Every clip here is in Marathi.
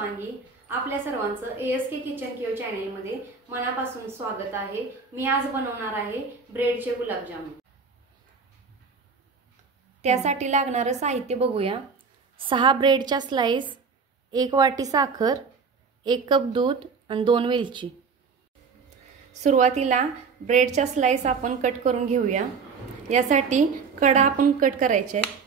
शुभांगी, आपल्या सर्वांचं ASK किचन केव चॅनलमध्ये मनापासून स्वागत आहे। मी आज बनवणार आहे ब्रेडचे गुलाबजामुन। त्यासाठी लागणारे साहित्य बघूया। 6 ब्रेडच्या स्लाइस, 1 वाटी साखर, 1 कप दूध आणि 2 वेलची। सुरुवातीला ब्रेडच्या स्लाइस आपण कट करून घेऊया। यासाठी कडा आपण कट करायचे आहेत।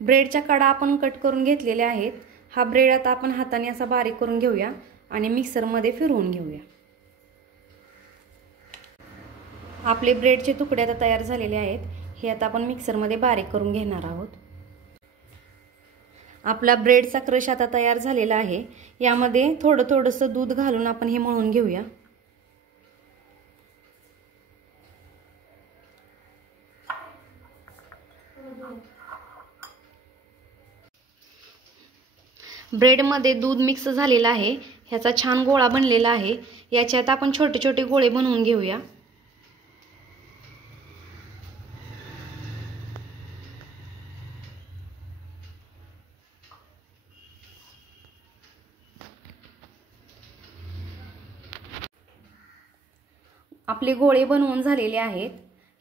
ब्रेडच्या कडा आपण कट करून घेतलेल्या आहेत। हा ब्रेड आता आपण हाताने असा बारीक करून घेऊया आणि मिक्सर मध्ये फिरवून घेऊया। आपले ब्रेडचे तुकडे आता तयार झालेले आहेत। हे आता आपण मिक्सर मध्ये बारीक करून घेणार आहोत। आपला ब्रेडचा क्रश आता तयार झालेला आहे। यामध्ये थोडंसं दूध घालून आपण हे मळून घेऊया। ब्रेड मध्ये दूध मिक्स झालेला आहे। ह्याचा छान गोळा बनलेला आहे। याच्यात आपण छोटे छोटे गोळे बनवून घेऊया। आपले गोळे बनवून झालेले आहेत।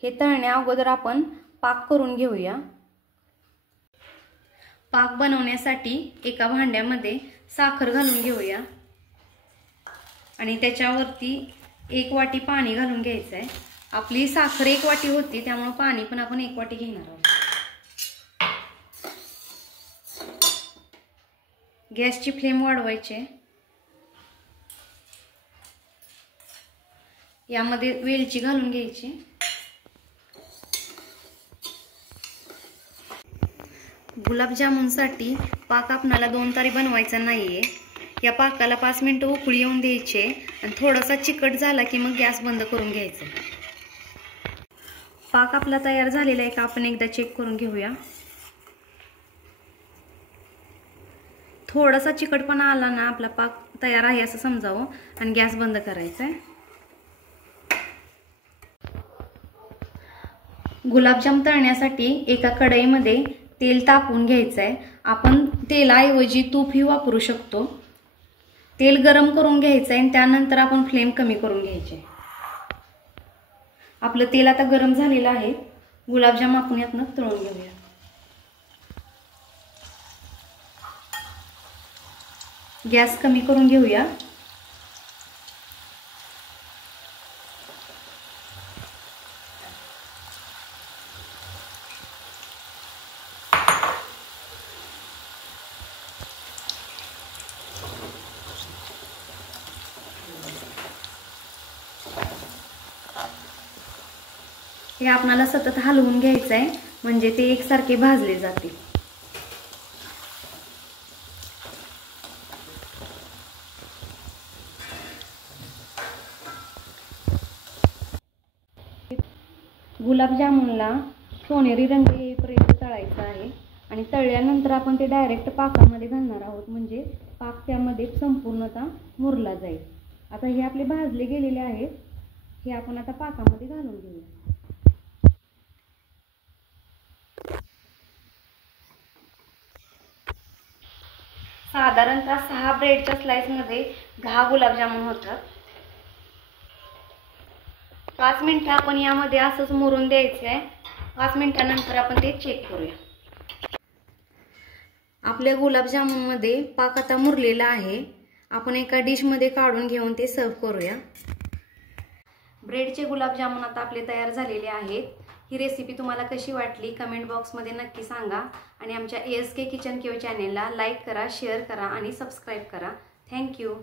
हे तळण्या अगोदर आपण पाक करून घेऊया। पाक बनवण्यासाठी एका भांड्यामध्ये साखर घालून घेऊया आणि त्याच्यावरती 1 वाटी पाणी घालून घ्यायचं आहे। आपली साखर 1 वाटी होती, त्यामुळे पाणी पण आपण 1 वाटी घेणार आहोत। गॅसची फ्लेम वाढवायची। यामध्ये वेलची घालून घ्यायची। गुलाबजामुनसाठी पाक आपल्याला 2 तारी बनवायचा नाहीये। या पाकाला 5 मिनिटं उकळी येऊन द्यायची आणि थोडासा चिकट झाला की मग गॅस बंद करून घ्यायचा। पाक आपला तयार झालेला आहे का आपण एकदा चेक करून घेऊया। थोडासा चिकटपणा आला ना आपला पाक तयार आहे असं समजावं आणि गॅस बंद करायचा आहे। गुलाबजाम तळण्यासाठी एका कढईमध्ये तेल तापवून घ्यायचं आहे। आपण तेलाऐवजी तूपही वापरू शकतो। तेल गरम करून घ्यायचं आहे आणि त्यानंतर आपण फ्लेम कमी करून घ्यायचे। आपलं तेल आता गरम झालेलं आहे। गुलाबजाम आपण यातनं तळून घेऊया। गॅस कमी करून घेऊया। हे आपल्याला सतत हलवून घ्यायचं आहे म्हणजे ते एकसारखे भाजले जातील। गुलाबजामुनला सोनेरी रंग येईपर्यंत तळायचा आहे आणि तळल्यानंतर आपण ते डायरेक्ट पाकामध्ये घालणार आहोत, म्हणजे पाक त्यामध्ये संपूर्णतः मुरला जाईल। आता हे आपले भाजले गेलेले आहेत। हे आपण आता पाकामध्ये घालून घेऊया। साधारणतः 6 ब्रेडच्या स्लाइस मध्ये 10 गुलाबजामुन होतात। 5 मिनिटं आपण यामध्ये असंच मुरून द्यायचं आहे। 5 मिनिटांनंतर आपण ते चेक करूया। आपल्या गुलाबजामुन मध्ये पाक आता मुरलेला आहे। आपण एका डिश मध्ये काढून घेऊन ते सर्व करूया। ब्रेडचे गुलाबजामुन आता आपले तयार झालेले आहेत। ही रेसिपी तुम्हाला कशी वाटली कमेंट बॉक्स मध्ये नक्की सांगा आणि आमच्या ASK किचन केव चॅनलला लाईक करा, शेअर करा आणि सबस्क्राइब करा। Thank you.